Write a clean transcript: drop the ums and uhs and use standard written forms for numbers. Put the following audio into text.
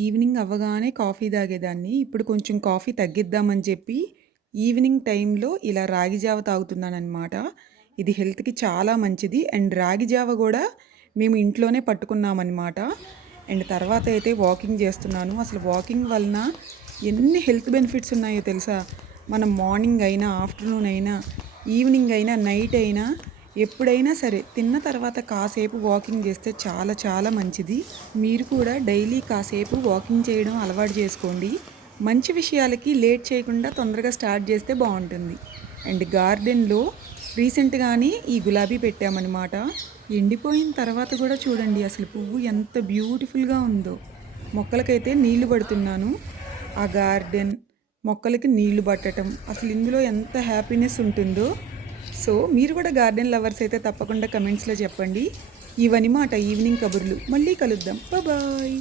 Evening అవ్వగానే coffee తాగేదాన్ని. ఇప్పుడు కొంచెం కాఫీ తగ్గిద్దామని చెప్పి ఈవినింగ్ టైంలో ఇలా రాగి జావ తాగుతున్నాననమాట. ఇది హెల్త్‌కి చాలా మంచిది. అండ్ రాగి జావ గూడా మేము ఇంట్లోనే పట్టుకున్నామనమాట. అండ్ తర్వాత అయితే వాకింగ్ చేస్తున్నాను. అసలు వాకింగ్ వలన ఎన్ని హెల్త్ బెనిఫిట్స్ ఉన్నాయో తెలుసా? మనం మార్నింగ్ అయినా, ఆఫ్టర్‌నూన్ అయినా, ఈవినింగ్ అయినా, నైట్ అయినా ఎప్పుడైనా సరే తిన్న తర్వాత కాసేపు వాకింగ్ చేస్తే చాలా చాలా మంచిది. మీరు కూడా డైలీ కాసేపు వాకింగ్ చేయడం అలవాటు చేసుకోండి. మంచి విషయాలకి లేట్ చేయకుండా తొందరగా స్టార్ట్ చేస్తే బాగుంటుంది. అండ్ గార్డెన్లో రీసెంట్గానే ఈ గులాబీ పెట్టామన్నమాట. ఎండిపోయిన తర్వాత కూడా చూడండి అసలు పువ్వు ఎంత బ్యూటిఫుల్గా ఉందో. మొక్కలకైతే నీళ్లు పడుతున్నాను. ఆ గార్డెన్ మొక్కలకి నీళ్లు పట్టడం అసలు ఇందులో ఎంత హ్యాపీనెస్ ఉంటుందో. సో మీరు కూడా గార్డెన్ లవర్స్ అయితే తప్పకుండా కమెంట్స్లో చెప్పండి. ఇవన్నమాట ఈవినింగ్ కబుర్లు. మళ్ళీ కలుద్దాం. బాయ్.